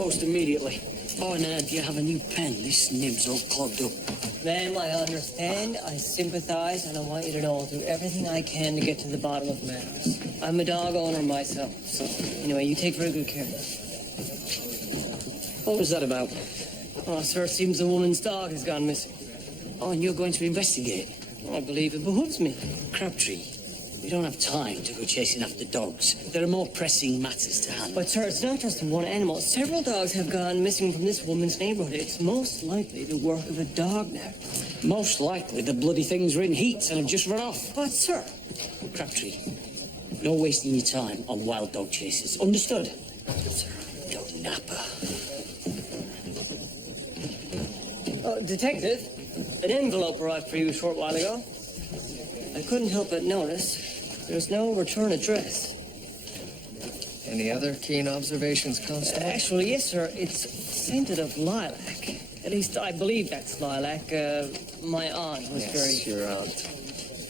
post immediately. Oh, and do you have a new pen? This nib's all clogged up. Ma'am, I understand, I sympathize, and I want you to know I'll do everything I can to get to the bottom of matters. I'm a dog owner myself, so anyway, you take very good care of it. What was that about? Oh, sir, it seems a woman's dog has gone missing. Oh, and you're going to investigate? I believe it behooves me. Crabtree, we don't have time to go chasing after dogs. There are more pressing matters to handle. But, sir, it's not just one animal. Several dogs have gone missing from this woman's neighborhood. It's most likely the work of a dog now. Most likely the bloody things are in heat and have just run off. But, sir... Crabtree, no wasting your time on wild dog chases. Understood? Sir. Go napper. Detective, an envelope arrived for you a short while ago. I couldn't help but notice there's no return address. Any other keen observations, Constable? Actually, yes, sir. It's scented of lilac. At least I believe that's lilac. My aunt was Yes, your aunt.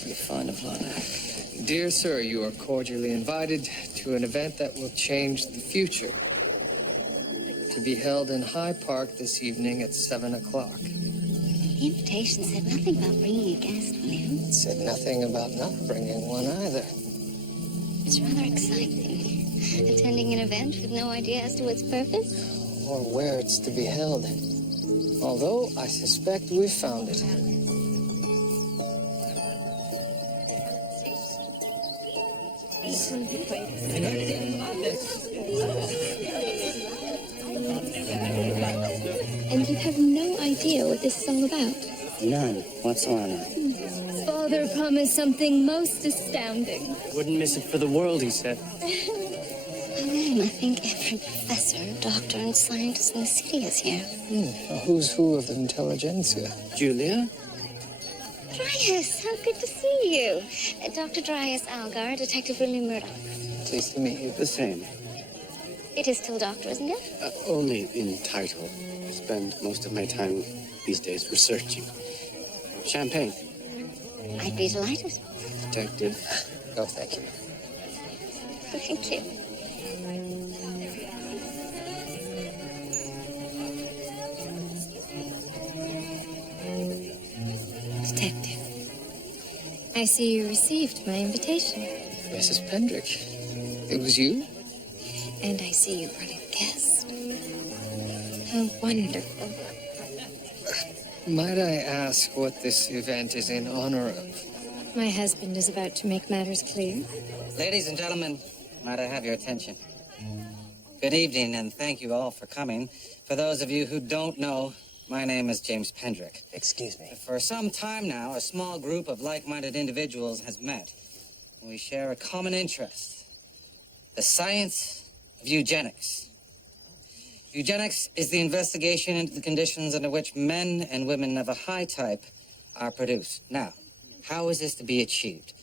very fond of lilac. Dear sir, you are cordially invited to an event that will change the future. To be held in High Park this evening at 7 o'clock. The invitation said nothing about bringing a guest, William. It said nothing about not bringing one either. It's rather exciting. Attending an event with no idea as to its purpose. Or where it's to be held. Although I suspect we've found it. And you have no idea what this is all about? None whatsoever. Father promised something most astounding. Wouldn't miss it for the world, he said. William, I think every professor, doctor, and scientist in the city is here. A who's who of the intelligentsia. Julia? Dryas, how good to see you. Dr. Dryas Algar, Detective William Murdoch. Pleased to meet you. The same. It is still doctor, isn't it? Only in title. I spend most of my time these days researching. Champagne. I'd be delighted. Detective. Oh, thank you. Thank you. Detective, I see you received my invitation. Mrs. Pendrick. It was you? And I see you brought a guest. How wonderful. Might I ask what this event is in honor of? My husband is about to make matters clear. Ladies and gentlemen, might I have your attention? Good evening, and thank you all for coming. For those of you who don't know, my name is James Pendrick. Excuse me. For some time now, a small group of like-minded individuals has met. We share a common interest, the science of eugenics. Eugenics is the investigation into the conditions under which men and women of a high type are produced. Now, how is this to be achieved?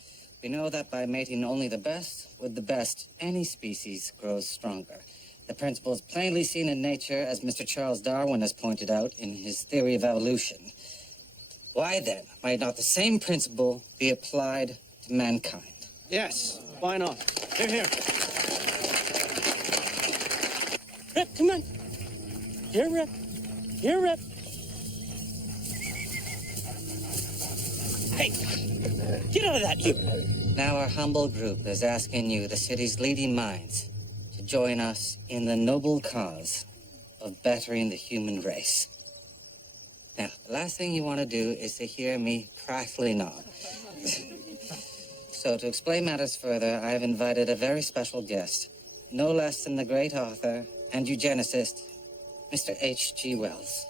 We know that by mating only the best with the best, any species grows stronger. The principle is plainly seen in nature, as Mr. Charles Darwin has pointed out in his theory of evolution. Why then might not the same principle be applied to mankind? Yes, why not? Here. Rip, come on. Here, Rip. Hey, get out of that, you. Now our humble group is asking you, the city's leading minds, to join us in the noble cause of bettering the human race. Now, the last thing you want to do is to hear me prattling on. So, to explain matters further, I have invited a very special guest, no less than the great author and eugenicist, Mr. H.G. Wells.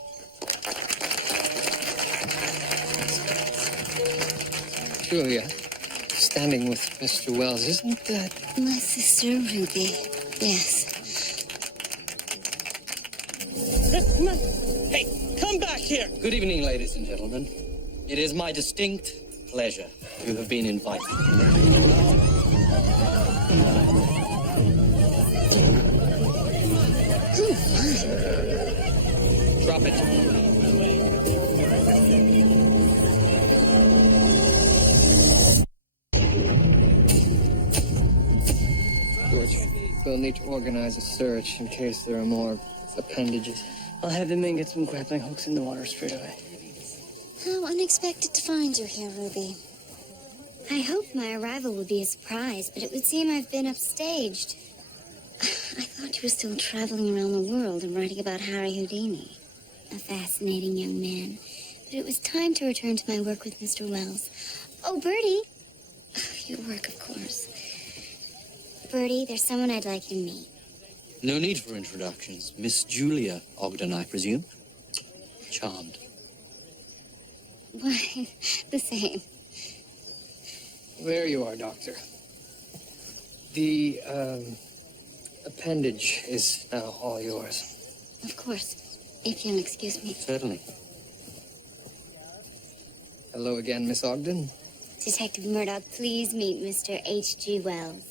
Julia, standing with Mr. Wells, isn't that... My sister Ruby, yes. Rip, come on. Hey, come back here. Good evening, ladies and gentlemen. It is my distinct pleasure to have been invited. Drop it. George, we'll need to organize a search in case there are more appendages. I'll have the men get some grappling hooks in the water straight away. How unexpected to find you here, Ruby. I hoped my arrival would be a surprise, but it would seem I've been upstaged. I thought you were still traveling around the world and writing about Harry Houdini. A fascinating young man. But it was time to return to my work with Mr. Wells. Oh, Bertie. Your work, of course. Bertie, there's someone I'd like you to meet. No need for introductions. Miss Julia Ogden, I presume. Charmed. Why, the same. There you are, Doctor. The, appendage is now all yours. Of course. If you'll excuse me. Certainly. Hello again, Miss Ogden. Detective Murdoch, please meet Mr. H.G. Wells.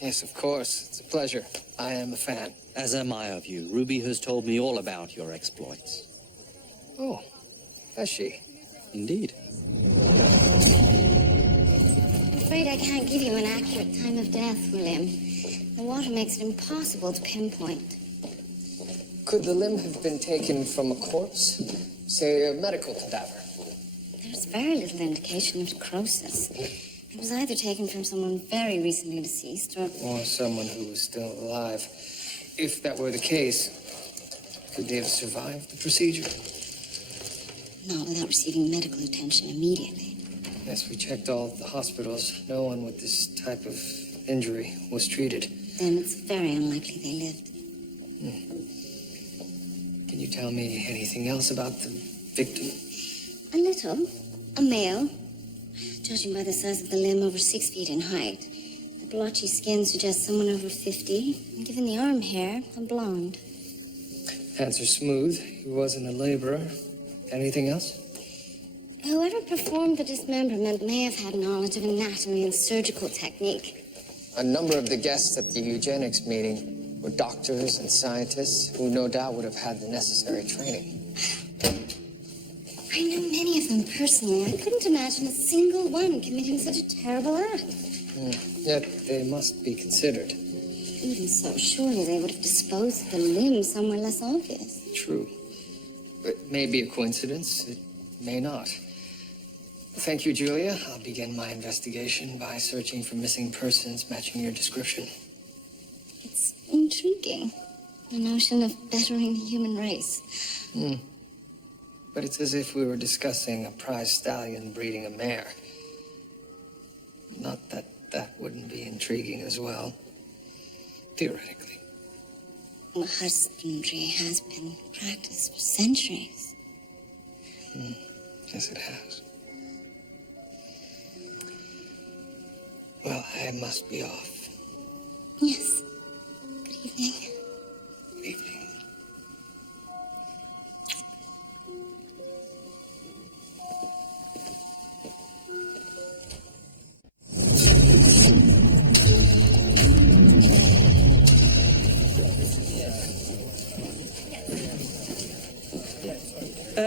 Yes, of course. It's a pleasure. I am a fan. As am I of you. Ruby has told me all about your exploits. Oh, has she? Indeed. I'm afraid I can't give you an accurate time of death, William. The water makes it impossible to pinpoint. Could the limb have been taken from a corpse? Say, a medical cadaver? There's very little indication of necrosis. It was either taken from someone very recently deceased or someone who was still alive. If that were the case, could they have survived the procedure? not without receiving medical attention immediately. Yes, we checked all the hospitals. No one with this type of injury was treated. Then it's very unlikely they lived. Can you tell me anything else about the victim? A little. A male. Judging by the size of the limb, over 6 feet in height. The blotchy skin suggests someone over 50. And given the arm hair, a blonde. Hands are smooth. He wasn't a laborer. Anything else? Whoever performed the dismemberment may have had knowledge of anatomy and surgical technique. A number of the guests at the eugenics meeting were doctors and scientists who no doubt would have had the necessary training. I knew many of them personally. I couldn't imagine a single one committing such a terrible act. Yet they must be considered. Even so, surely they would have disposed of the limb somewhere less obvious. True. It may be a coincidence. It may not. Thank you, Julia. I'll begin my investigation by searching for missing persons matching your description. It's intriguing. The notion of bettering the human race. But it's as if we were discussing a prize stallion breeding a mare. Not that that wouldn't be intriguing as well. Theoretically. Well, husbandry has been practiced for centuries. Yes, it has. Well, I must be off. Yes. Good evening. Good evening.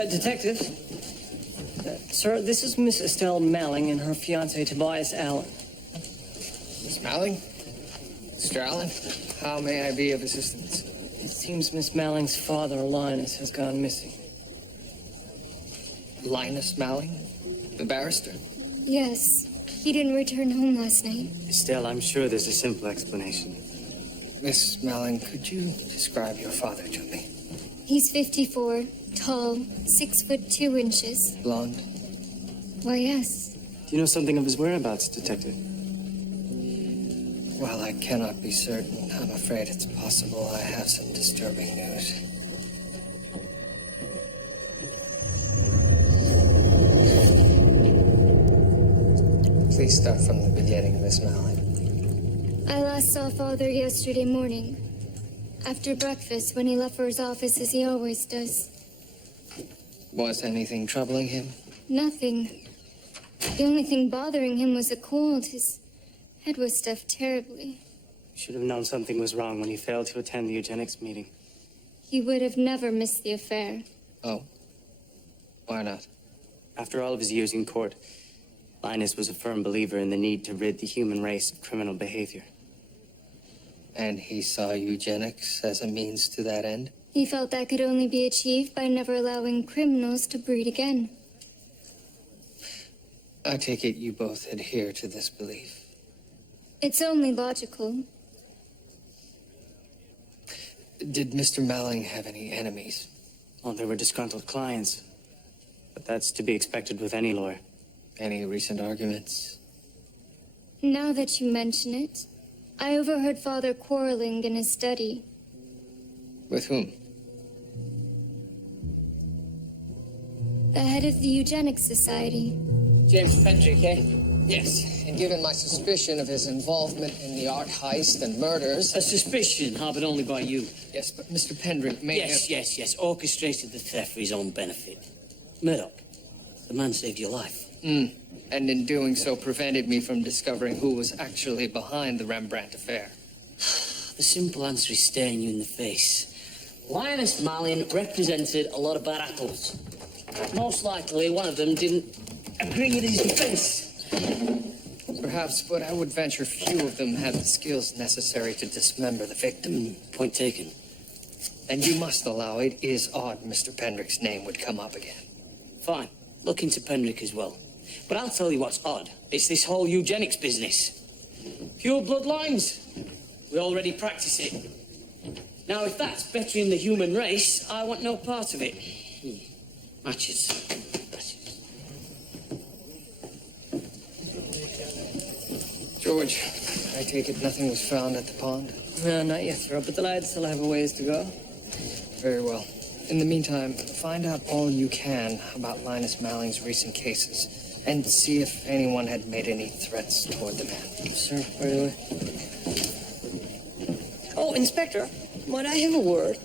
Detective. Sir, this is Miss Estelle Malling and her fiancé, Tobias Allen. Miss Malling? Mr. Allen? How may I be of assistance? It seems Miss Malling's father, Linus, has gone missing. Linus Malling? The barrister? Yes. He didn't return home last night. Estelle, I'm sure there's a simple explanation. Miss Malling, could you describe your father to me? He's 54, tall, 6'2". Blonde? Why, yes. Do you know something of his whereabouts, Detective? Well, I cannot be certain. I'm afraid it's possible I have some disturbing news. Please start from the beginning, Miss Malling. I last saw Father yesterday morning. After breakfast, when he left for his office, as he always does. Was anything troubling him? Nothing. The only thing bothering him was a cold. His head was stuffed terribly. You should have known something was wrong when he failed to attend the eugenics meeting. He would have never missed the affair. Oh. Why not? After all of his years in court, Linus was a firm believer in the need to rid the human race of criminal behavior. And he saw eugenics as a means to that end? He felt that could only be achieved by never allowing criminals to breed again. I take it you both adhere to this belief. It's only logical. Did Mr. Malling have any enemies? Well, they were disgruntled clients. But that's to be expected with any lawyer. Any recent arguments? Now that you mention it, I overheard Father quarreling in his study. With whom? The head of the Eugenics Society. James Pendrick, eh? Yes, and given my suspicion of his involvement in the art heist and murders... A suspicion harbored only by you. Yes, but Mr. Pendrick may have... Yes. Orchestrated the theft for his own benefit. Murdoch, the man saved your life. And in doing so prevented me from discovering who was actually behind the Rembrandt affair. The simple answer is staring you in the face. Lioness Malin represented a lot of bad apples. Most likely, one of them didn't agree with his defense. Perhaps, but I would venture few of them had the skills necessary to dismember the victim. Point taken. And you must allow it is odd Mr. Pendrick's name would come up again. Fine. Look into Pendrick as well. But I'll tell you what's odd. It's this whole eugenics business. Pure bloodlines. We already practice it. Now, if that's bettering the human race, I want no part of it. Matches. George, I take it nothing was found at the pond? No, not yet, sir, but the lads still have a ways to go. Very well. In the meantime, find out all you can about Linus Malling's recent cases, and see if anyone had made any threats toward the man. Sir, right away. Oh, Inspector, might I have a word?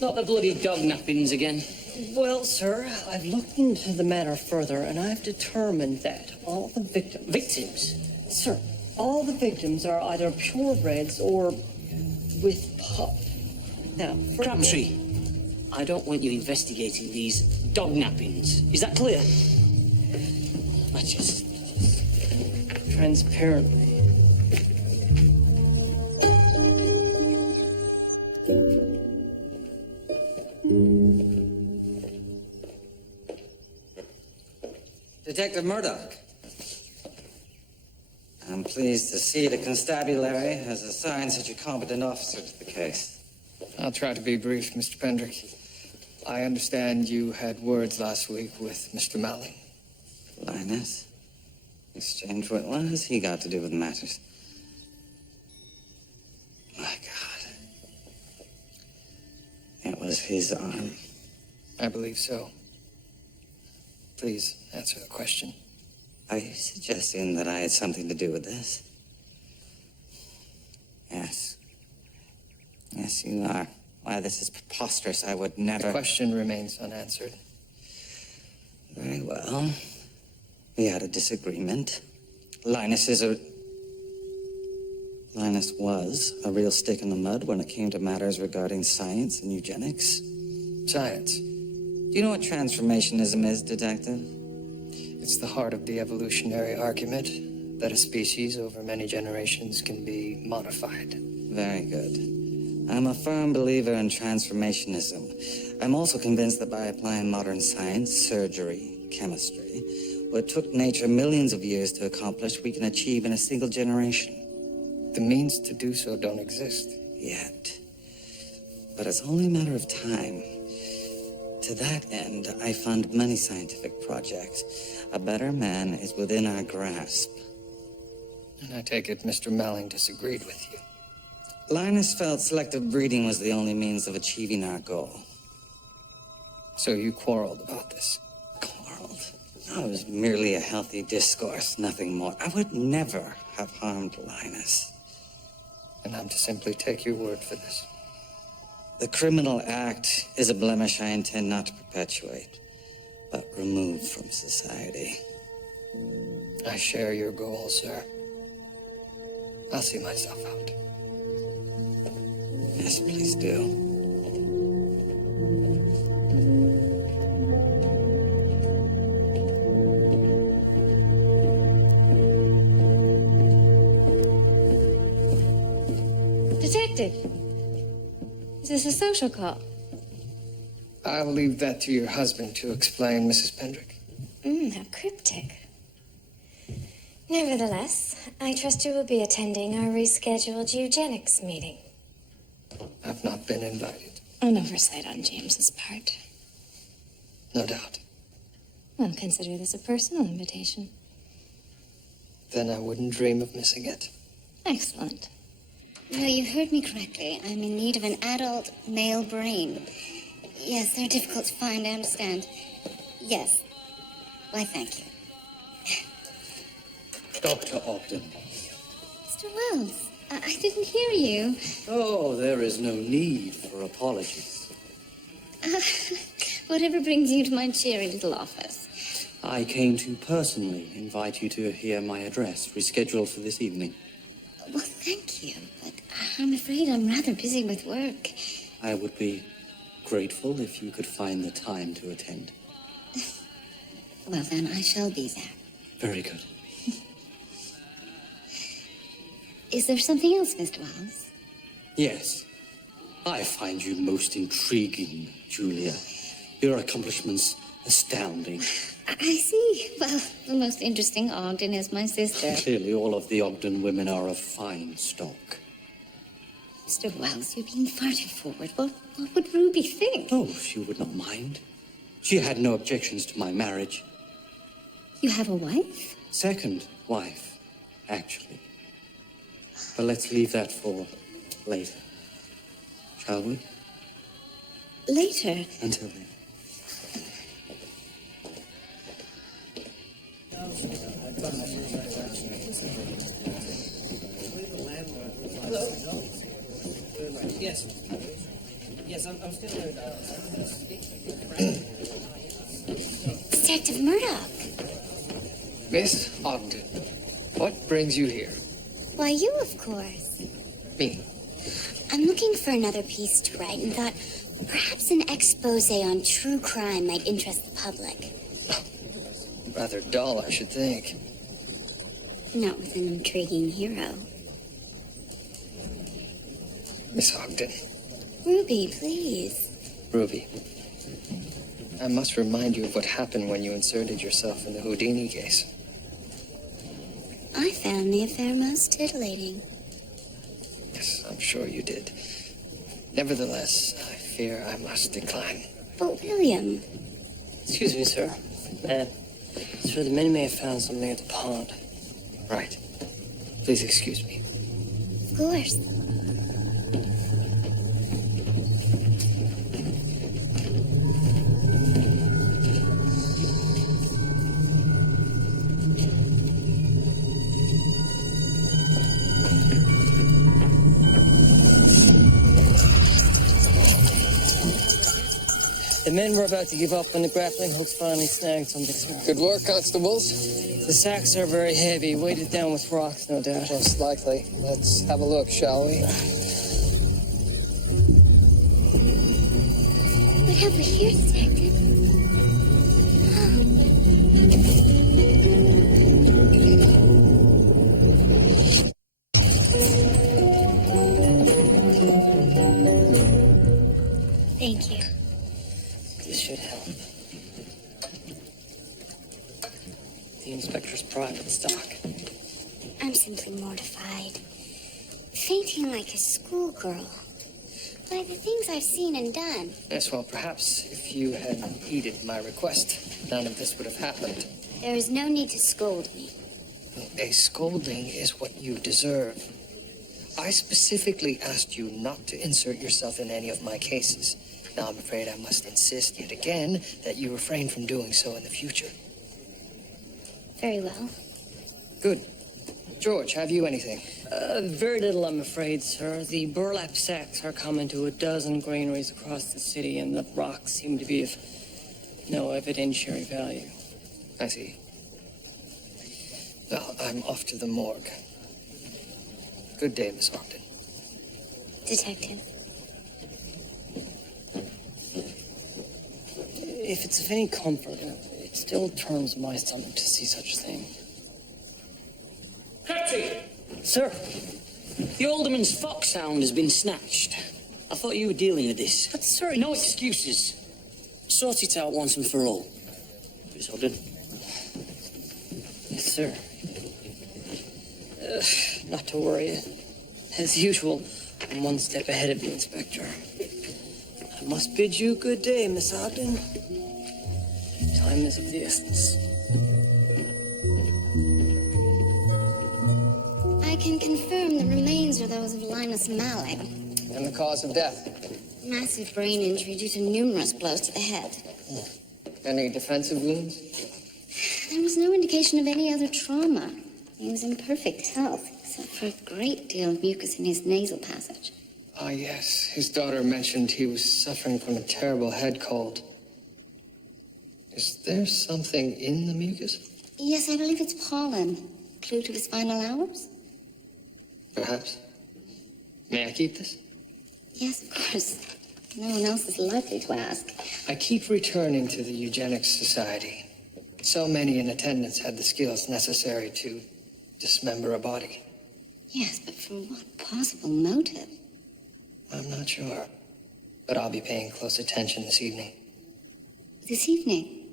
Not the bloody dog nappings again. Well, sir, I've looked into the matter further, and I've determined that all the victims? Sir, all the victims are either purebreds or with pup. Now, Crabtree, I don't want you investigating these dog nappings. Is that clear? Matches. transparently. Detective Murdoch. I'm pleased to see the constabulary has assigned such a competent officer to the case. I'll try to be brief, Mr. Pendrick. I understand you had words last week with Mr. Malling. Linus? Exchange what has he got to do with matters? My God. It was his arm. I believe so. Please answer the question. Are you suggesting that I had something to do with this? Yes. Yes, you are. Why, this is preposterous. I would never... The question remains unanswered. Very well. We had a disagreement. Linus was a real stick in the mud when it came to matters regarding science and eugenics. Science. Do you know what transformationism is, Detective? It's the heart of the evolutionary argument that a species over many generations can be modified. Very good. I'm a firm believer in transformationism. I'm also convinced that by applying modern science, surgery, chemistry, what took nature millions of years to accomplish, we can achieve in a single generation. The means to do so don't exist. Yet. But it's only a matter of time. To that end, I fund many scientific projects. A better man is within our grasp. And I take it Mr. Malling disagreed with you. Linus felt selective breeding was the only means of achieving our goal. So you quarreled about this? Quarreled? No, it was merely a healthy discourse, nothing more. I would never have harmed Linus. And I'm to simply take your word for this. The criminal act is a blemish I intend not to perpetuate, but remove from society. I share your goal, sir. I'll see myself out. Yes, please do. Detective, is this a social call? I'll leave that to your husband to explain, Mrs. Pendrick. How cryptic. Nevertheless, I trust you will be attending our rescheduled eugenics meeting. I've not been invited. An oversight on James's part. No doubt. Well, consider this a personal invitation. Then I wouldn't dream of missing it. Excellent. No, you heard me correctly. I'm in need of an adult male brain. Yes, they're difficult to find, I understand. Yes. Why, thank you. Dr. Ogden. Mr. Wells, I didn't hear you. Oh, there is no need for apologies. Whatever brings you to my cheery little office. I came to personally invite you to hear my address, rescheduled for this evening. Well, thank you, but I'm afraid I'm rather busy with work. I would be grateful if you could find the time to attend. Well, then, I shall be there. Very good. Is there something else, Mr. Wells? Yes. I find you most intriguing, Julia. Your accomplishments astounding. I see. Well, the most interesting Ogden is my sister. Clearly, all of the Ogden women are of fine stock. Mr. Wells, you're being far too forward. What would Ruby think? Oh, she would not mind. She had no objections to my marriage. You have a wife? Second wife, actually. But let's leave that for later. Shall we? Later? Until then. Yes. Yes, I'm still there. Detective Murdoch. Miss Ogden, what brings you here? Why, you, of course. Me. I'm looking for another piece to write and thought perhaps an expose on true crime might interest the public. Rather dull, I should think. Not with an intriguing hero. Miss Ogden. Ruby, please. Ruby. I must remind you of what happened when you inserted yourself in the Houdini case. I found the affair most titillating. Yes, I'm sure you did. Nevertheless, I fear I must decline. But William... Excuse me, sir. Sir, the men may have found something at the pond. Right. Please excuse me. Of course. The men were about to give up when the grappling hooks finally snagged something, sir. Good work, constables. The sacks are very heavy, weighted down with rocks, no doubt. Most likely. Let's have a look, shall we? What have we here, Detective? Thank you. This should help. The inspector's private stock. I'm simply mortified. Fainting like a schoolgirl. By the things I've seen and done. Yes, well, perhaps if you had heeded my request, none of this would have happened. There is no need to scold me. A scolding is what you deserve. I specifically asked you not to insert yourself in any of my cases. Now, I'm afraid I must insist yet again that you refrain from doing so in the future. Very well. Good. George, have you anything? Very little, I'm afraid, sir. The burlap sacks are common to a dozen granaries across the city, and the rocks seem to be of no evidentiary value. I see. Well, I'm off to the morgue. Good day, Miss Ogden. Detective. If it's of any comfort, it still turns my stomach to see such a thing. Crabtree! Sir, the alderman's foxhound has been snatched. I thought you were dealing with this. But, sir... No excuses. sort it out once and for all. Miss Ogden. Yes, sir. Not to worry. As usual, I'm one step ahead of you, Inspector. I must bid you good day, Miss Ogden. Time is of the essence. I can confirm the remains are those of Linus Malling. And the cause of death? Massive brain injury due to numerous blows to the head. Any defensive wounds? There was no indication of any other trauma. He was in perfect health, except for a great deal of mucus in his nasal passage. Ah, yes. His daughter mentioned he was suffering from a terrible head cold. Is there something in the mucus? Yes, I believe it's pollen. Clue to his final hours? Perhaps. May I keep this? Yes, of course. No one else is likely to ask. I keep returning to the Eugenics Society. So many in attendance had the skills necessary to dismember a body. Yes, but for what possible motive? I'm not sure. But I'll be paying close attention this evening. This evening?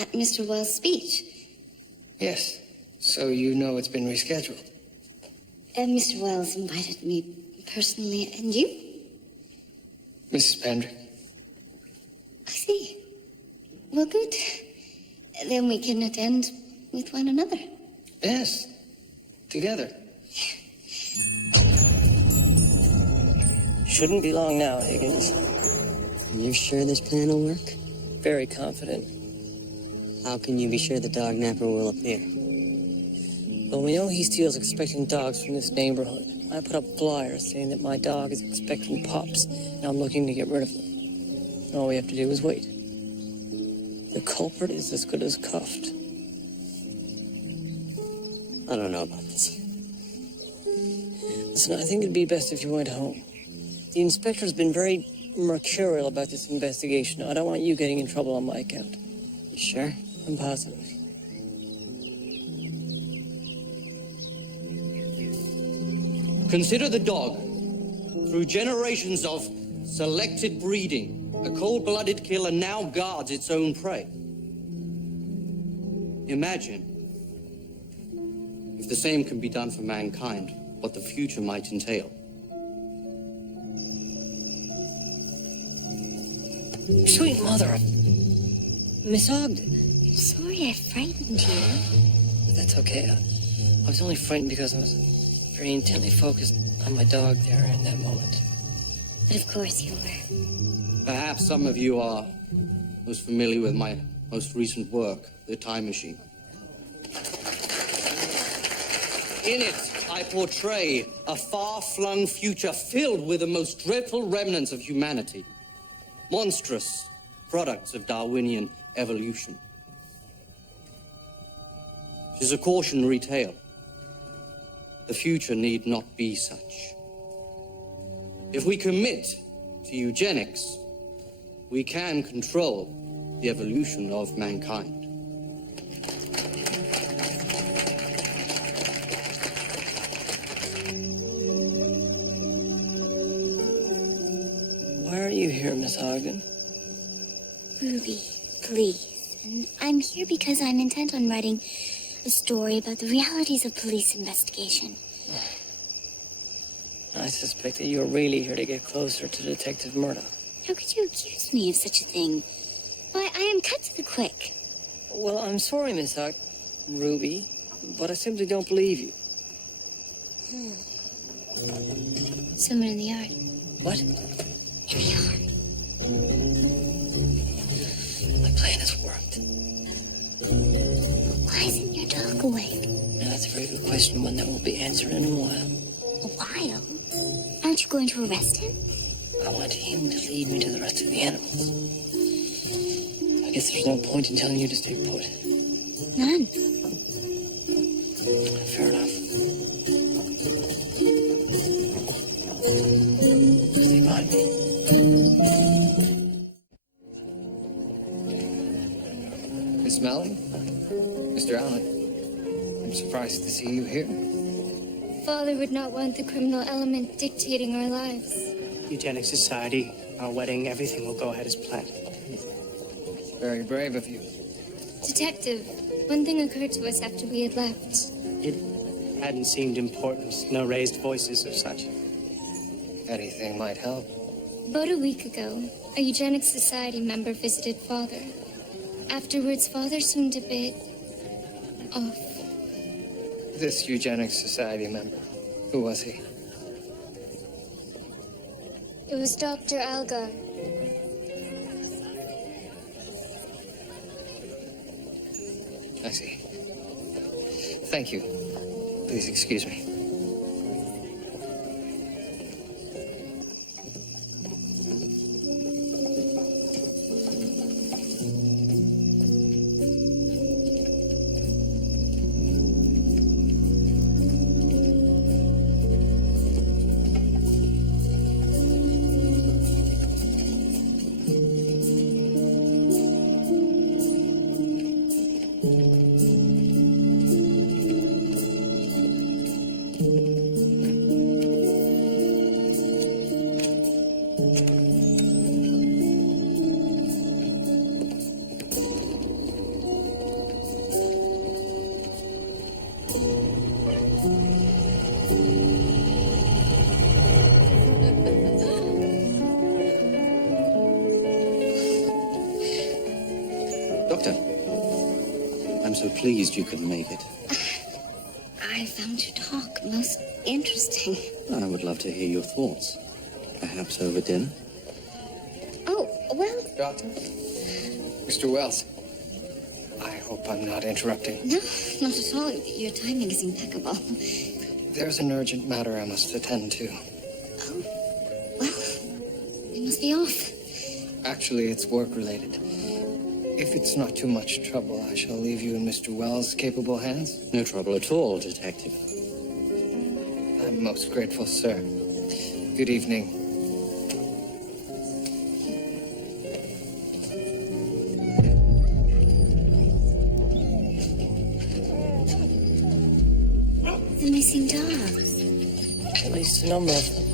At Mr. Wells' speech? Yes. So you know it's been rescheduled. Mr. Wells invited me personally, and you? Mrs. Pendrick. I see. Well, good. Then we can attend with one another. Yes. Together. Shouldn't be long now, Higgins. You're sure this plan will work? Very confident. How can you be sure the dog napper will appear? Well, we know he steals expectant dogs from this neighborhood. I put up flyers saying that my dog is expecting pups, and I'm looking to get rid of them. All we have to do is wait. The culprit is as good as cuffed. I don't know about this. Listen, I think it'd be best if you went home. The inspector's been very mercurial about this investigation. I don't want you getting in trouble on my account. You sure? I'm positive. Consider the dog. Through generations of selected breeding, a cold-blooded killer now guards its own prey. Imagine if the same can be done for mankind, what the future might entail. Sweet mother of Miss Ogden. I'm sorry I frightened you. But that's okay. I was only frightened because I was very intently focused on my dog there in that moment. But of course you were. Perhaps some of you are most familiar with my most recent work, The Time Machine. In it, I portray a far-flung future filled with the most dreadful remnants of humanity. Monstrous products of Darwinian evolution. It is a cautionary tale. The future need not be such. If we commit to eugenics, we can control the evolution of mankind. Why are you here, Miss Ogden? Ruby, please. And I'm here because I'm intent on writing a story about the realities of police investigation. I suspect that you're really here to get closer to Detective Murdoch. How could you accuse me of such a thing? Why, I am cut to the quick. Well, I'm sorry, Miss Ruby, but I simply don't believe you. Someone in the yard. What? In the yard. My plan has worked. Why isn't your dog awake? Now, that's a very good question, one that won't be answered in a while. A while? Aren't you going to arrest him? I want him to lead me to the rest of the animals. I guess there's no point in telling you to stay put. None. Fair enough. Stay behind me. Miss Mallory? Mr. Allen? I'm surprised to see you here. Father would not want the criminal element dictating our lives. Eugenics Society, our wedding, everything will go ahead as planned. Very brave of you. Detective, one thing occurred to us after we had left. It hadn't seemed important. No raised voices or such. Anything might help. About a week ago, a Eugenics Society member visited Father. Afterwards, Father seemed a bit off. This Eugenics Society member, who was he? It was Dr. Algar. I see. Thank you. Please excuse me. Doctor, I'm so pleased you could make it. I found your talk most interesting. I would love to hear your thoughts. Perhaps over dinner? Oh, well, Doctor? Mr. Wells, I hope I'm not interrupting. no, not at all. Your timing is impeccable. There's an urgent matter I must attend to. Oh, well, we must be off. Actually, it's work-related. If it's not too much trouble, I shall leave you in Mr. Wells' capable hands. No trouble at all, Detective. I'm most grateful, sir. Good evening. The missing dogs. At least a number of them.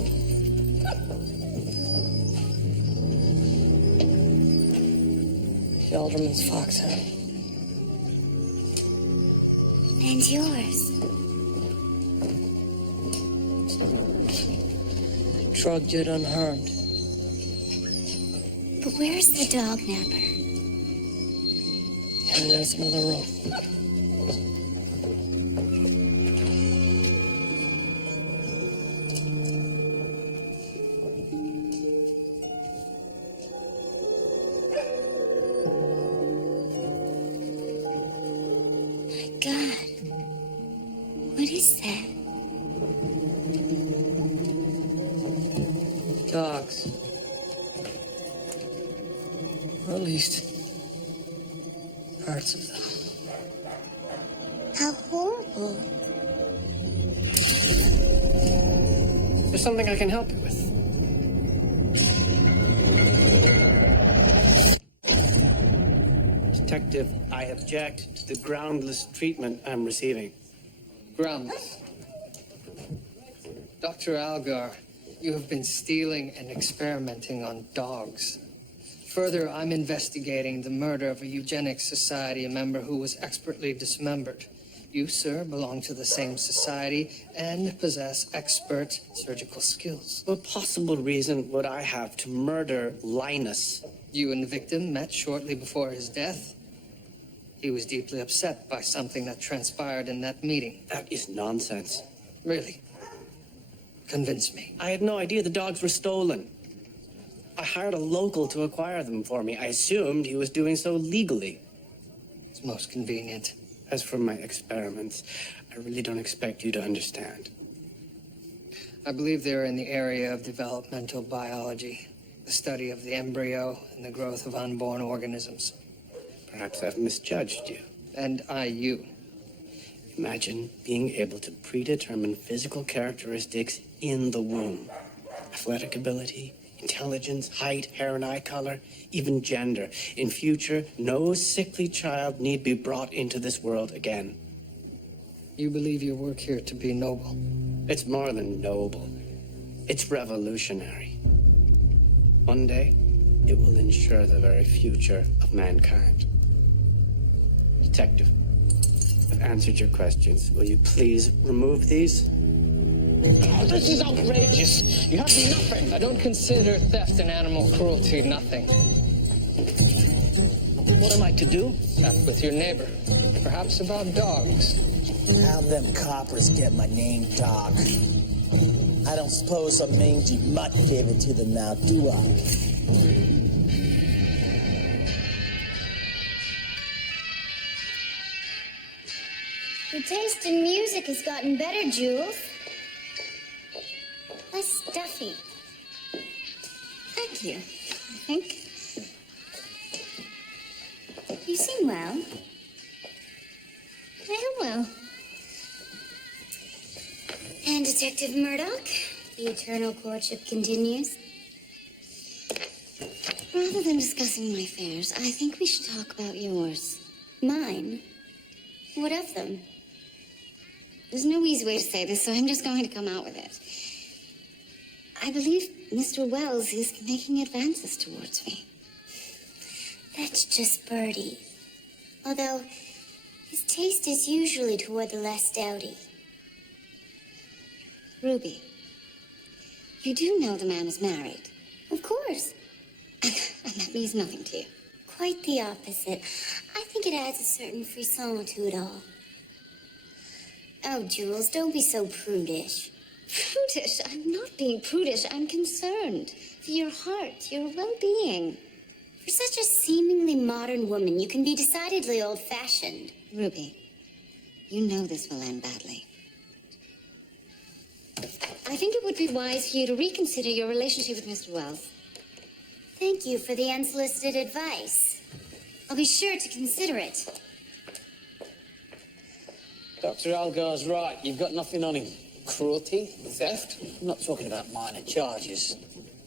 The alderman's foxhound. And yours. Drugged yet unharmed. But where's the dog napper? And there's another room. God. What is that? Dogs. Or at least parts of them. How horrible. There's something I can help you with. Detective, I object to the groundless treatment I'm receiving. Groundless. Dr. Algar, you have been stealing and experimenting on dogs. Further, I'm investigating the murder of a Eugenics Society member who was expertly dismembered. You, sir, belong to the same society and possess expert surgical skills. What possible reason would I have to murder Linus? You and the victim met shortly before his death. He was deeply upset by something that transpired in that meeting. That is nonsense. Really? Convince me. I had no idea the dogs were stolen. I hired a local to acquire them for me. I assumed he was doing so legally. It's most convenient. As for my experiments, I really don't expect you to understand. I believe they're in the area of developmental biology, the study of the embryo and the growth of unborn organisms. Perhaps I've misjudged you. And I you. Imagine being able to predetermine physical characteristics in the womb. Athletic ability, intelligence, height, hair and eye color, even gender. In future, no sickly child need be brought into this world again. You believe your work here to be noble? It's more than noble. It's revolutionary. One day, it will ensure the very future of of mankind. Detective, I've answered your questions. Will you please remove these? Oh, this is outrageous. You have nothing. I don't consider theft and animal cruelty nothing. What am I to do? Chat with your neighbor. Perhaps about dogs. How them coppers get my name, Doc? I don't suppose some mangy mutt gave it to them now, do I? Your taste in music has gotten better, Jules. Less stuffy. Thank you, I think. You seem well. I am well. And Detective Murdoch, the eternal courtship continues. Rather than discussing my affairs, I think we should talk about yours. Mine? What of them? There's no easy way to say this, so I'm just going to come out with it. I believe Mr. Wells is making advances towards me. That's just Birdie. Although, his taste is usually toward the less dowdy. Ruby, you do know the man is married? Of course. And that means nothing to you. Quite the opposite. I think it adds a certain frisson to it all. Oh, Jules, don't be so prudish. Prudish? I'm not being prudish. I'm concerned for your heart, your well-being. For such a seemingly modern woman, you can be decidedly old-fashioned. Ruby, you know this will end badly. I think it would be wise for you to reconsider your relationship with Mr. Wells. Thank you for the unsolicited advice. I'll be sure to consider it. Dr. Algar's right. You've got nothing on him. Cruelty? Theft? I'm not talking about minor charges.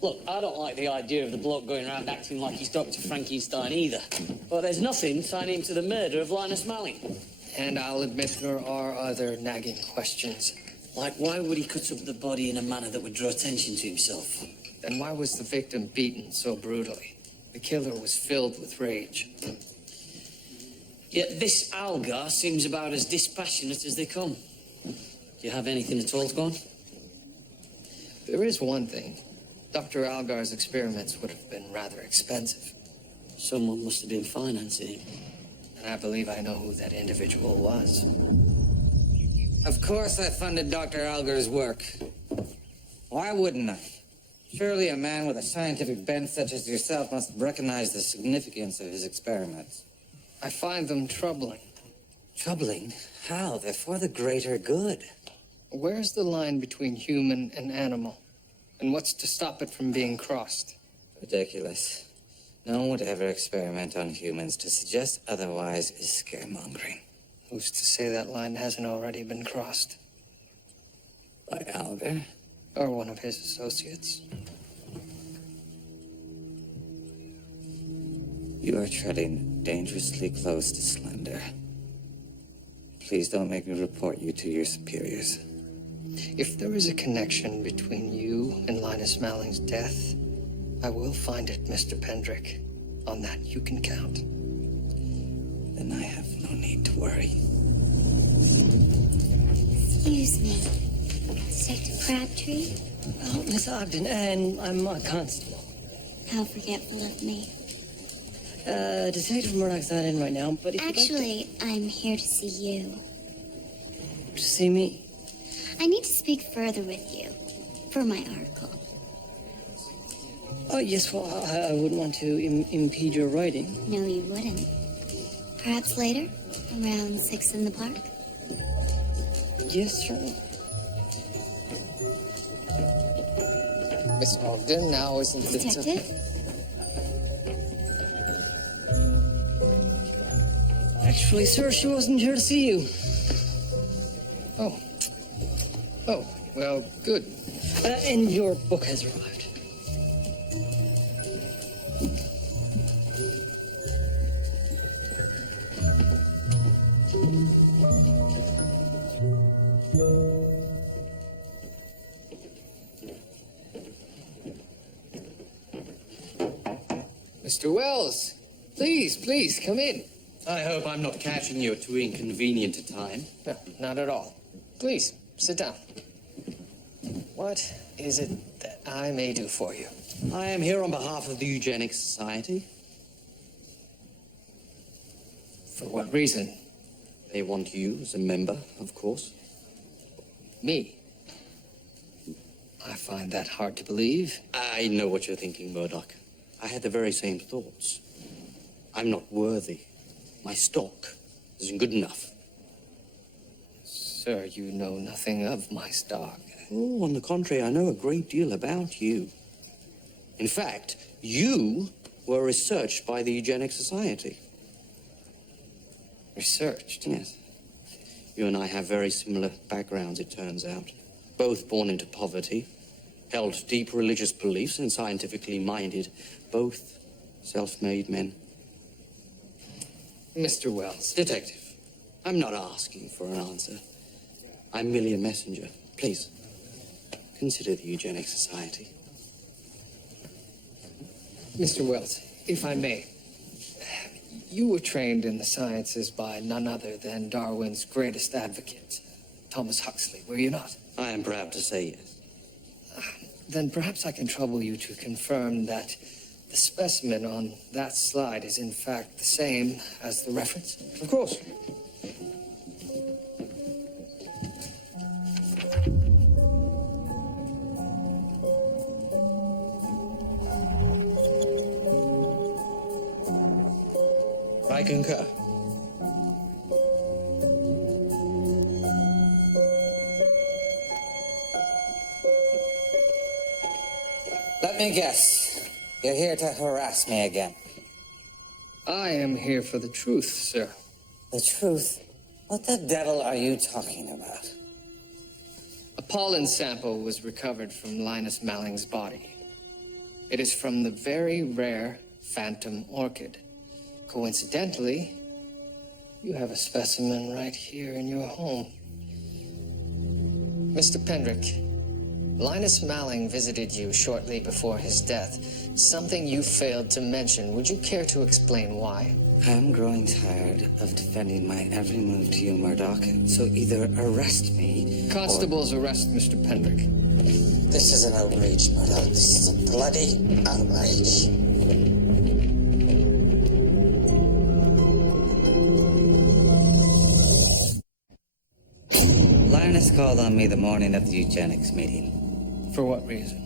Look, I don't like the idea of the bloke going around acting like he's Dr. Frankenstein either. But there's nothing tying him to the murder of Linus Malling. And I'll admit there are other nagging questions. Like, why would he cut up the body in a manner that would draw attention to himself? Then why was the victim beaten so brutally? The killer was filled with rage. Yet this Algar seems about as dispassionate as they come. Do you have anything at all to go on? There is one thing. Dr. Algar's experiments would have been rather expensive. Someone must have been financing him. And I believe I know who that individual was. Of course I funded Dr. Algar's work. Why wouldn't I? Surely a man with a scientific bent such as yourself must recognize the significance of his experiments. I find them troubling. Troubling? How? They're for the greater good. Where's the line between human and animal? And what's to stop it from being crossed? Ridiculous. No one would ever experiment on humans. To suggest otherwise is scaremongering. Who's to say that line hasn't already been crossed? By Algar? Or one of his associates. You are treading dangerously close to Slender. Please don't make me report you to your superiors. If there is a connection between you and Linus Malling's death, I will find it, Mr. Pendrick. On that you can count. Then I have no need to worry. Excuse me, Detective Crabtree? Oh, Miss Ogden, and I'm a constable. How forgetful of me. Detective Murdoch's not in right now, but if Actually, I'm here to see you. you'd like to see me. I need to speak further with you for my article. Oh, yes, well, I wouldn't want to impede your writing. No, you wouldn't. Perhaps later, around 6 in the park. Yes, certainly. Miss Ogden, now isn't it... Detective? Actually, sir, she wasn't here to see you. Oh. Oh, well, good. And your book has arrived. Mr. Wells, Please, please, come in. I hope I'm not catching you at too inconvenient a time. No, not at all. Please, sit down. What is it that I may do for you? I am here on behalf of the Eugenics Society. For what reason? They want you as a member, of course. Me? I find that hard to believe. I know what you're thinking, Murdoch. I had the very same thoughts. I'm not worthy. My stock isn't good enough. Sir, you know nothing of my stock. Oh, on the contrary, I know a great deal about you. In fact, you were researched by the Eugenics Society. Researched? Yes. You and I have very similar backgrounds, it turns out. Both born into poverty, held deep religious beliefs, and scientifically minded. Both self-made men. Mr. Wells. Detective, I'm not asking for an answer. I'm merely a messenger. Please, consider the Eugenics Society. Mr. Wells, if I may, you were trained in the sciences by none other than Darwin's greatest advocate, Thomas Huxley, were you not? I am proud to say yes. Then perhaps I can trouble you to confirm that the specimen on that slide is in fact the same as the reference? Of course. I concur. Let me guess. You're here to harass me again. I am here for the truth, sir. The truth? What the devil are you talking about? A pollen sample was recovered from Linus Malling's body. It is from the very rare phantom orchid. Coincidentally, you have a specimen right here in your home. Mr. Pendrick, Linus Malling visited you shortly before his death. Something you failed to mention. Would you care to explain why? I'm growing tired of defending my every move to you, Murdoch. So either arrest me. Constables, arrest Mr. Pendrick. This is an outrage, Murdoch. This is a bloody outrage. Linus called on me the morning of the eugenics meeting. For what reason?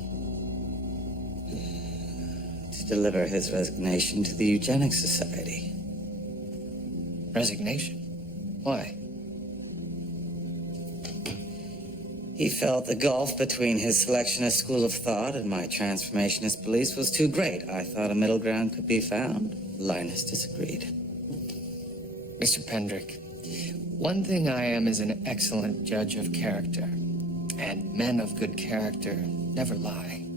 To deliver his resignation to the Eugenics Society. Resignation? Why? He felt the gulf between his selectionist school of thought and my transformationist beliefs was too great. I thought a middle ground could be found. Linus disagreed. Mr. Pendrick, one thing I am is an excellent judge of character. And men of good character never lie.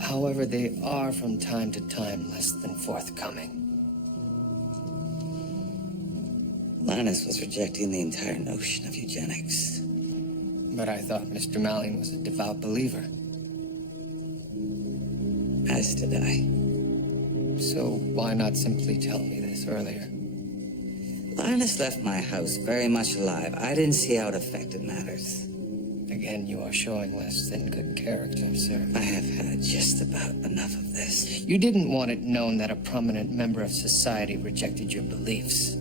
However, they are from time to time less than forthcoming. Linus was rejecting the entire notion of eugenics. But I thought Mr. Malling was a devout believer. As did I. So why not simply tell me this earlier? Linus left my house very much alive. I didn't see how it affected matters. Again, you are showing less than good character, sir. I have had just about enough of this. You didn't want it known that a prominent member of society rejected your beliefs.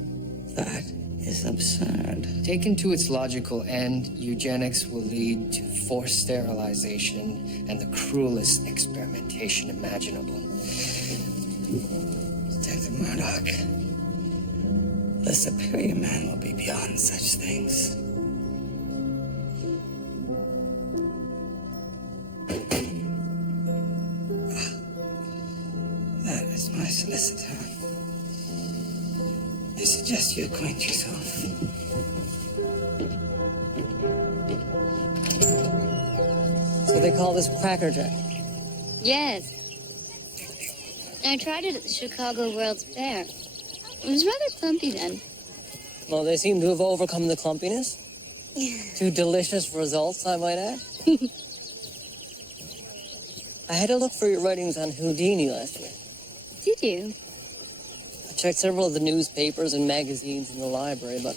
That is absurd. Taken to its logical end, eugenics will lead to forced sterilization and the cruelest experimentation imaginable. Detective Murdoch, the superior man will be beyond such things. That is my solicitor. I suggest you acquaint yourself. So they call this crackerjack. Yes. I tried it at the Chicago World's Fair. It was rather clumpy then. Well, they seem to have overcome the clumpiness. 2 delicious results, I might add. I had to look for your writings on Houdini last week. Did you? checked several of the newspapers and magazines in the library, but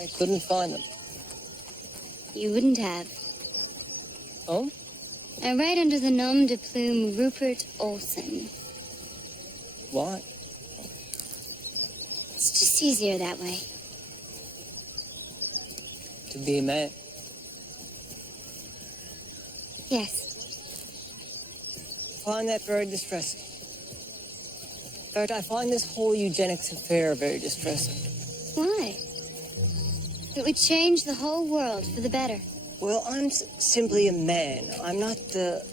I couldn't find them. You wouldn't have. Oh? Right under the nom de plume Rupert Olson. Why? It's just easier that way. To be a man? Yes. I find that very distressing. In fact, I find this whole eugenics affair very distressing. Why? It would change the whole world for the better. Well, I'm simply a man. I'm not the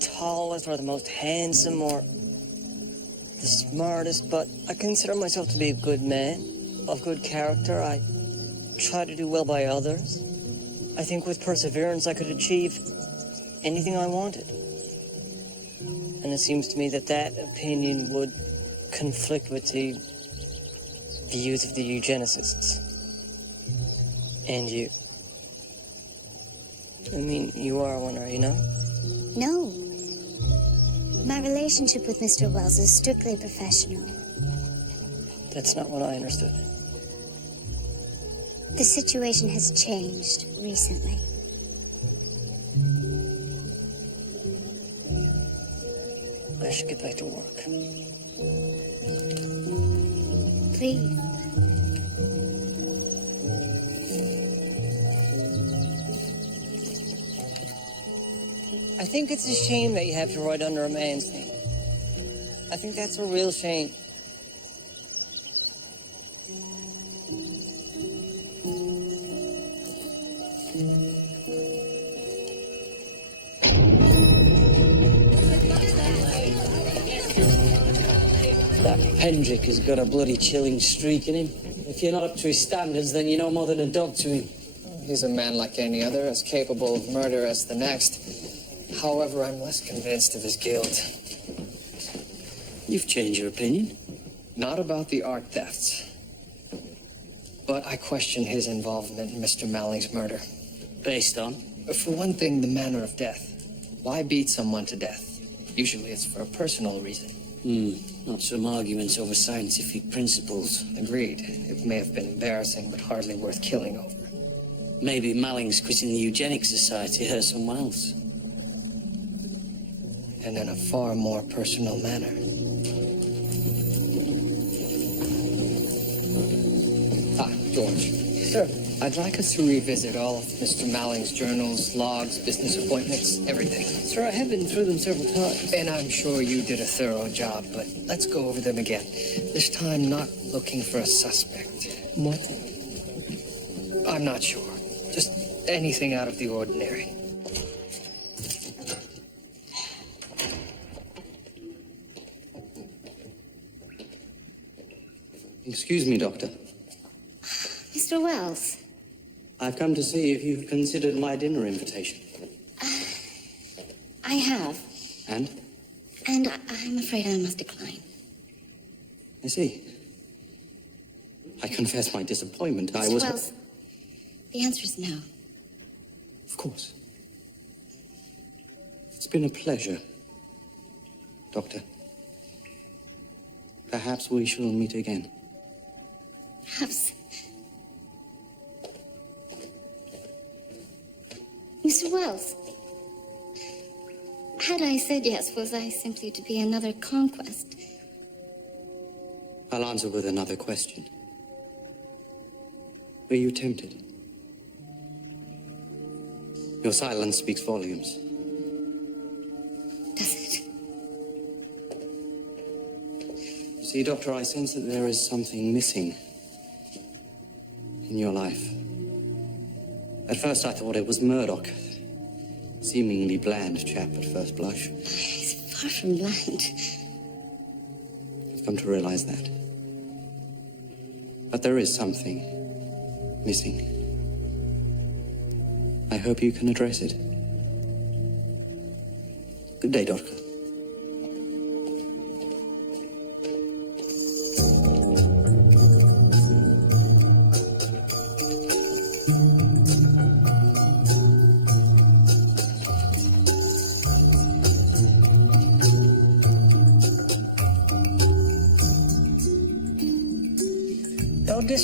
tallest or the most handsome or the smartest, but I consider myself to be a good man, of good character. I try to do well by others. I think with perseverance I could achieve anything I wanted. And it seems to me that that opinion would conflict with the views of the eugenicists. And you. I mean, you are one, are you not? No. My relationship with Mr. Wells is strictly professional. That's not what I understood. The situation has changed recently. I should get back to work. Please. I think it's a shame that you have to write under a man's name. I think that's a real shame. That Pendrick has got a bloody chilling streak in him. If you're not up to his standards, then you're no more than a dog to him. He's a man like any other, as capable of murder as the next. However, I'm less convinced of his guilt. You've changed your opinion. Not about the art thefts. But I question his involvement in Mr. Malling's murder. Based on? For one thing, the manner of death. Why beat someone to death? Usually it's for a personal reason. Not some arguments over scientific principles. Agreed. It may have been embarrassing, but hardly worth killing over. Maybe Malling's quitting the Eugenics Society hurt someone else. And in a far more personal manner. George. Sir. I'd like us to revisit all of Mr. Malling's journals, logs, business appointments, everything. Sir, I have been through them several times. And I'm sure you did a thorough job, but let's go over them again. This time, not looking for a suspect. What? I'm not sure. Just anything out of the ordinary. Excuse me, Doctor. Mr. Wells. I've come to see if you've considered my dinner invitation. I have. And? And I'm afraid I must decline. I see. I confess my disappointment. Mr. Wells, the answer is no. Of course. It's been a pleasure, Doctor. Perhaps we shall meet again. Perhaps. Mr. Wells, had I said yes, was I simply to be another conquest? I'll answer with another question. Were you tempted? Your silence speaks volumes. Does it? You see, Doctor, I sense that there is something missing in your life. At first, I thought it was Murdoch. Seemingly bland chap at first blush. He's far from bland. I've come to realize that. But there is something missing. I hope you can address it. Good day, Doctor.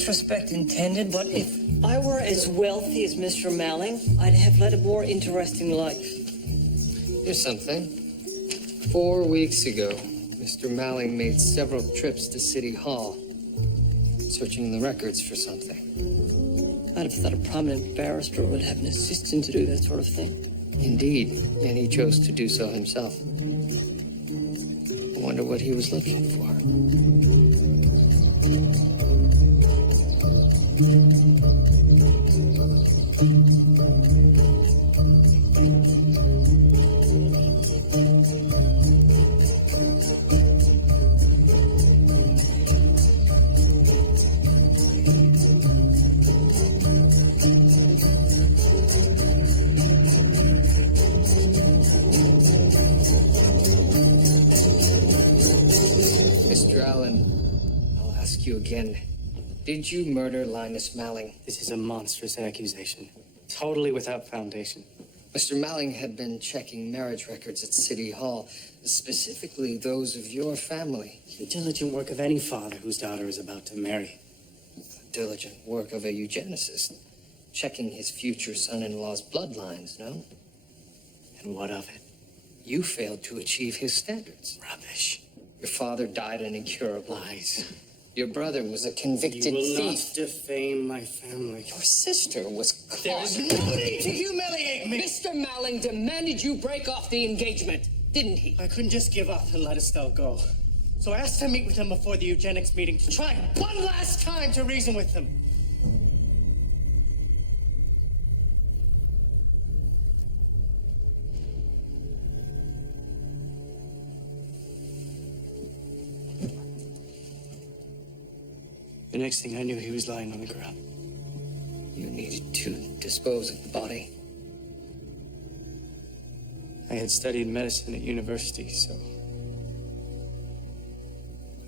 disrespect intended, but if I were as wealthy as Mr. Malling, I'd have led a more interesting life. Here's something. 4 weeks ago, Mr. Malling made several trips to City Hall, searching the records for something. I'd have thought a prominent barrister would have an assistant to do that sort of thing. Indeed, and he chose to do so himself. I wonder what he was looking for. Mr. Allen, I'll ask you again. Did you murder Linus Malling? This is a monstrous accusation. Totally without foundation. Mr. Malling had been checking marriage records at City Hall, specifically those of your family. The diligent work of any father whose daughter is about to marry. The diligent work of a eugenicist, checking his future son-in-law's bloodlines, no? And what of it? You failed to achieve his standards. Rubbish. Your father died an incurable. Lies. Your brother was a convicted You will thief. not defame my family. Your sister was caught. There is no need to humiliate me. Mr. Malling demanded you break off the engagement, didn't he? I couldn't just give up and let Estelle go. So I asked to meet with them before the eugenics meeting to try one last time to reason with them. The next thing I knew, he was lying on the ground. You needed to dispose of the body. I had studied medicine at university, so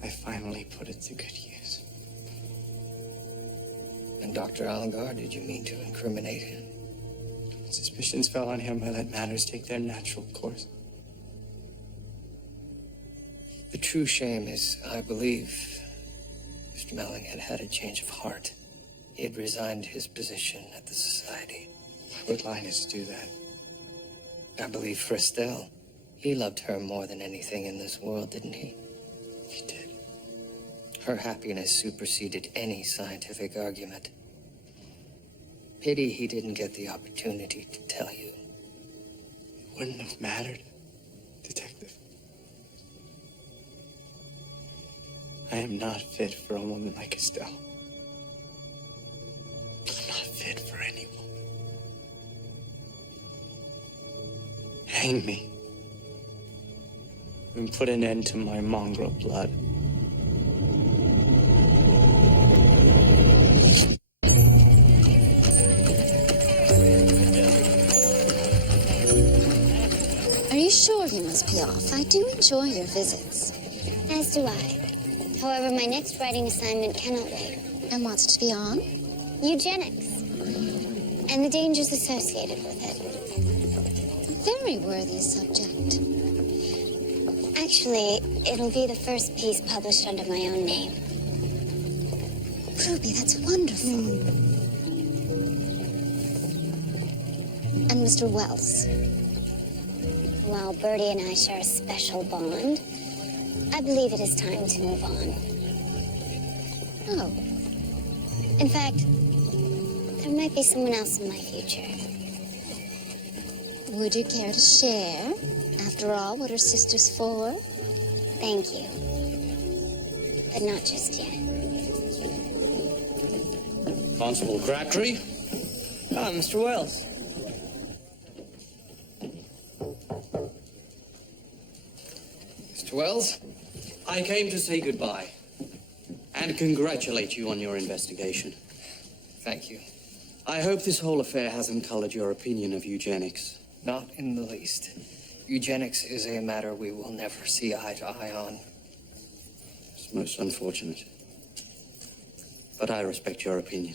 I finally put it to good use. And Dr. Allengar, did you mean to incriminate him? When suspicions fell on him, I let matters take their natural course. The true shame is, I believe, Mr. Malling had had a change of heart. He had resigned his position at the society. Why would Linus do that? I believe for Estelle. He loved her more than anything in this world, didn't he? He did. Her happiness superseded any scientific argument. Pity he didn't get the opportunity to tell you. It wouldn't have mattered, Detective. I am not fit for a woman like Estelle. I'm not fit for any woman. Hang me. And put an end to my mongrel blood. Are you sure you must be off? I do enjoy your visits. As do I. However, my next writing assignment cannot wait. And what's to be on? Eugenics. And the dangers associated with it. Very worthy subject. Actually, it'll be the first piece published under my own name. Ruby, that's wonderful. And Mr. Wells. While Bertie and I share a special bond, I believe it is time to move on. Oh. In fact, there might be someone else in my future. Would you care to share? After all, what are sisters for? Thank you. But not just yet. Constable Crabtree? Ah, Mr. Wells. Mr. Wells? I came to say goodbye and congratulate you on your investigation. Thank you. I hope this whole affair hasn't colored your opinion of eugenics. Not in the least. Eugenics is a matter we will never see eye to eye on. It's most unfortunate. But I respect your opinion.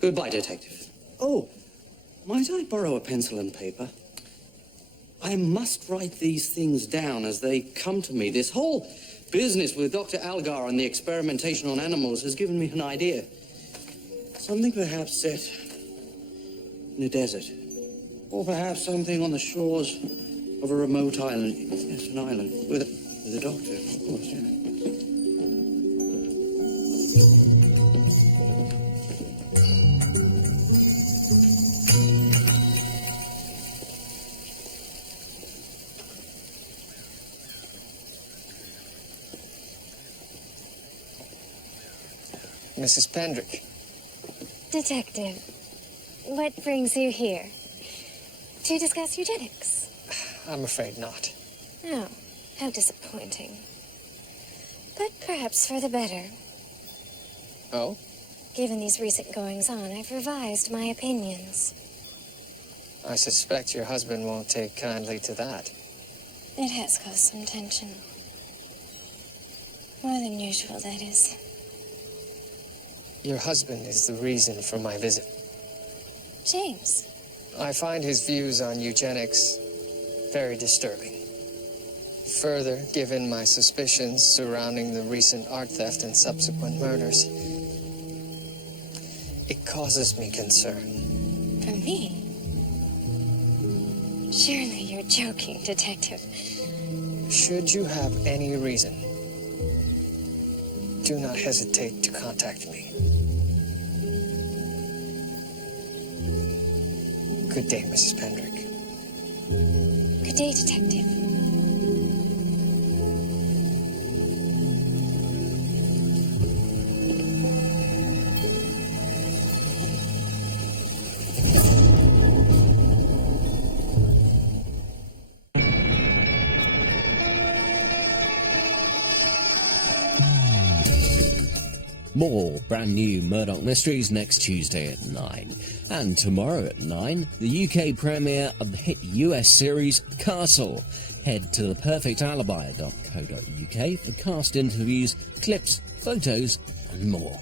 Goodbye, Detective. Oh, might I borrow a pencil and paper? I must write these things down as they come to me. This whole business with Dr. Algar and the experimentation on animals has given me an idea. Something perhaps set in a desert. Or perhaps something on the shores of a remote island. Yes, an island. With a doctor, of course, yeah. Mrs. Pendrick. Detective, what brings you here? To discuss eugenics? I'm afraid not. Oh, how disappointing. But perhaps for the better. Oh? Given these recent goings-on, I've revised my opinions. I suspect your husband won't take kindly to that. It has caused some tension. More than usual, that is. Your husband is the reason for my visit. James. I find his views on eugenics very disturbing. Further, given my suspicions surrounding the recent art theft and subsequent murders, it causes me concern. For me? Surely you're joking, Detective. Should you have any reason, do not hesitate to contact me. Good day, Mrs. Pendrick. Good day, Detective. More brand new Murdoch mysteries next Tuesday at 9. And tomorrow at 9, the UK premiere of the hit US series Castle. Head to theperfectalibi.co.uk for cast interviews, clips, photos and more.